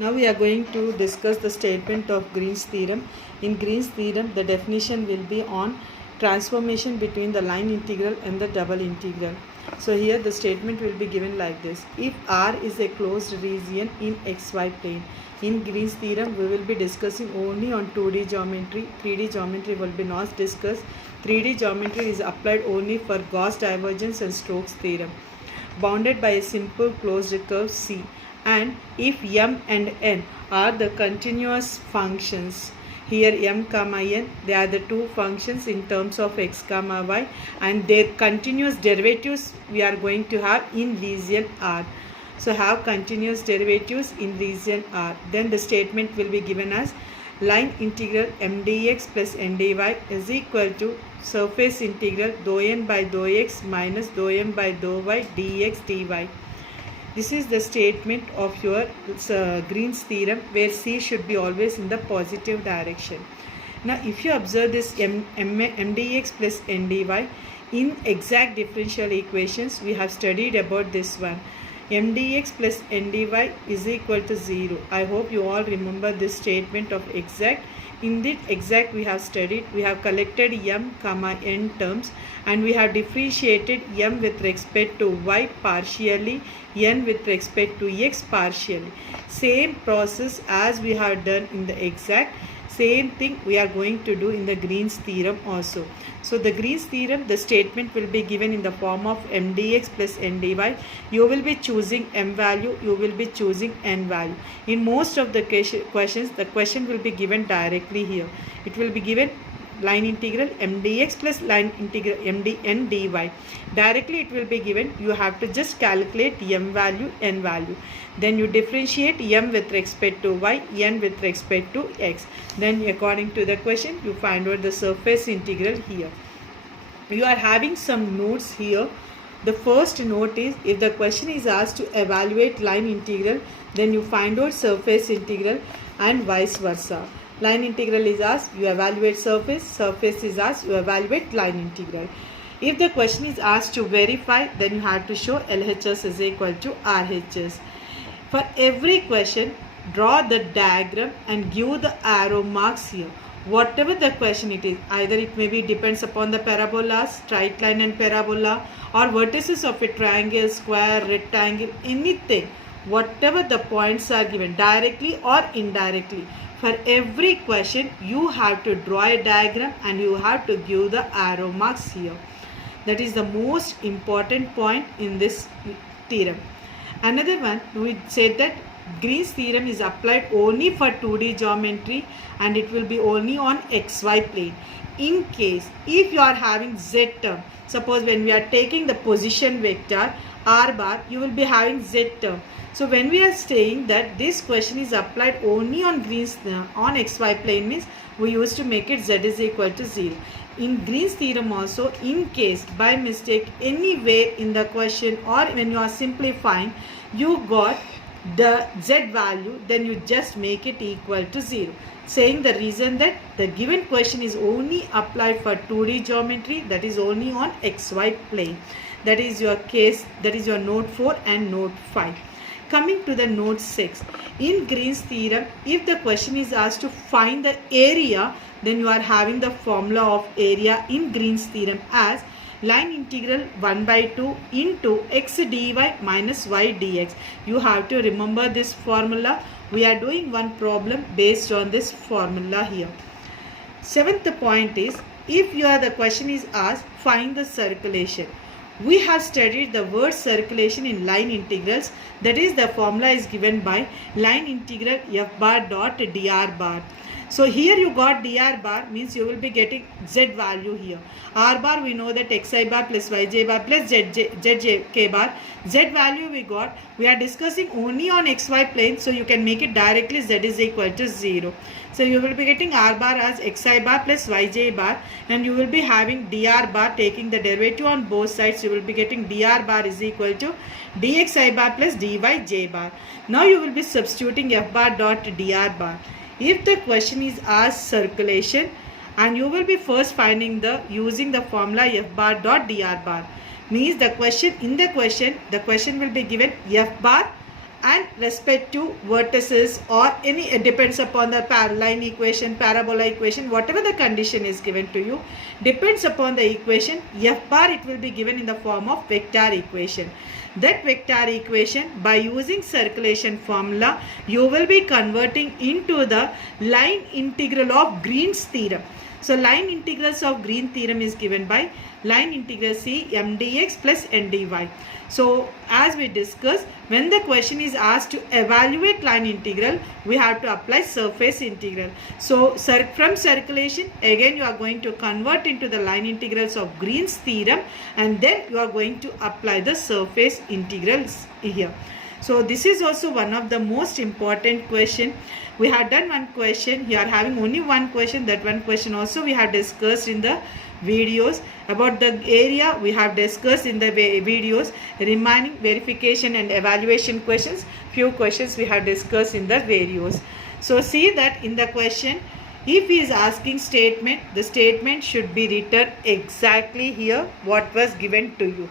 Now we are going to discuss the statement of Green's theorem. In Green's theorem, the definition will be on transformation between the line integral and the double integral. So here the statement will be given like this. If R is a closed region in xy plane, in Green's theorem we will be discussing only on 2D geometry. 3D geometry will be not discussed. 3D geometry is applied only for Gauss divergence and Stokes theorem. Bounded by a simple closed curve C, and if m and n are the continuous functions, here m comma n, they are the two functions in terms of x comma y, and their continuous derivatives we are going to have in region R. So have continuous derivatives in region R. Then the statement will be given as line integral m dx plus n dy is equal to surface integral dou n by dou x minus dou m by dou y dx dy. This is the statement of your Green's theorem, where C should be always in the positive direction. Now if you observe this m dx plus n dy in exact differential equations, we have studied about this one. M dx plus n dy is equal to 0. I hope you all remember this statement of exact. In this exact we have studied, we have collected m comma n terms, and we have differentiated m with respect to y partially, n with respect to x partially. Same process as we have done in the exact, same thing we are going to do in the Green's theorem also. So the Green's theorem, the statement will be given in the form of m dx plus n dy. You will be choosing m value, you will be choosing n value. In most of the questions, the question will be given directly here. It will be given line integral m dx plus line integral m n dy. Directly it will be given. You have to just calculate m value, n value. Then you differentiate m with respect to y, n with respect to x. Then according to the question, you find out the surface integral here. You are having some notes here. The first note is, if the question is asked to evaluate line integral, then you find out surface integral, and vice versa. Line integral is asked, you evaluate surface. Surface is asked, you evaluate line integral. If the question is asked to verify, then you have to show LHS is equal to RHS. For every question, draw the diagram and give the arrow marks here. Whatever the question it is, either it may be depends upon the parabola, straight line and parabola, or vertices of a triangle, square, rectangle, anything. Whatever the points are given, directly or indirectly. For every question, you have to draw a diagram and you have to give the arrow marks here. That is the most important point in this theorem. Another one, we said that Green's theorem is applied only for 2D geometry, and it will be only on xy plane. In case if you are having z term, suppose when we are taking the position vector r bar, you will be having z term. So when we are saying that this question is applied only on Green's on xy plane, means we used to make it z is equal to 0. In Green's theorem also, in case by mistake anywhere in the question or when you are simplifying, you got the z value, then you just make it equal to 0. Saying the reason that the given question is only applied for 2D geometry, that is only on xy plane. That is your case, that is your note 4 and note 5. Coming to the note 6. In Green's theorem, if the question is asked to find the area, then you are having the formula of area in Green's theorem as line integral 1 by 2 into x dy minus y dx. You have to remember this formula. We are doing one problem based on this formula here. Seventh point is, if the question is asked, find the circulation. We have studied the word circulation in line integrals. That is, the formula is given by line integral f bar dot dr bar. So here you got dr bar, means you will be getting z value here. R bar we know that xi bar plus yj bar plus zjk bar. Z value we got. We are discussing only on xy plane, so you can make it directly z is equal to 0. So you will be getting r bar as xi bar plus yj bar, and you will be having dr bar, taking the derivative on both sides. You will be getting dr bar is equal to dxi bar plus dyj bar. Now you will be substituting f bar dot dr bar. If the question is asked circulation, and you will be first finding using the formula f bar dot dr bar, means the question will be given f bar and respective vertices, or any, it depends upon the line equation, parabola equation, whatever the condition is given to you, depends upon the equation f bar, it will be given in the form of vector equation. That vector equation, by using circulation formula, you will be converting into the line integral of Green's theorem. So line integrals of Green theorem is given by line integral C m dx plus n dy. So as we discussed, when the question is asked to evaluate line integral, we have to apply surface integral. So from circulation, again you are going to convert into the line integrals of Green's theorem, and then you are going to apply the surface integrals here. So this is also one of the most important question. We have done one question. You are having only one question. That one question also we have discussed in the videos. About the area we have discussed in the videos. Remaining verification and evaluation questions, few questions we have discussed in the videos. So see that in the question, if he is asking statement, the statement should be written exactly here what was given to you.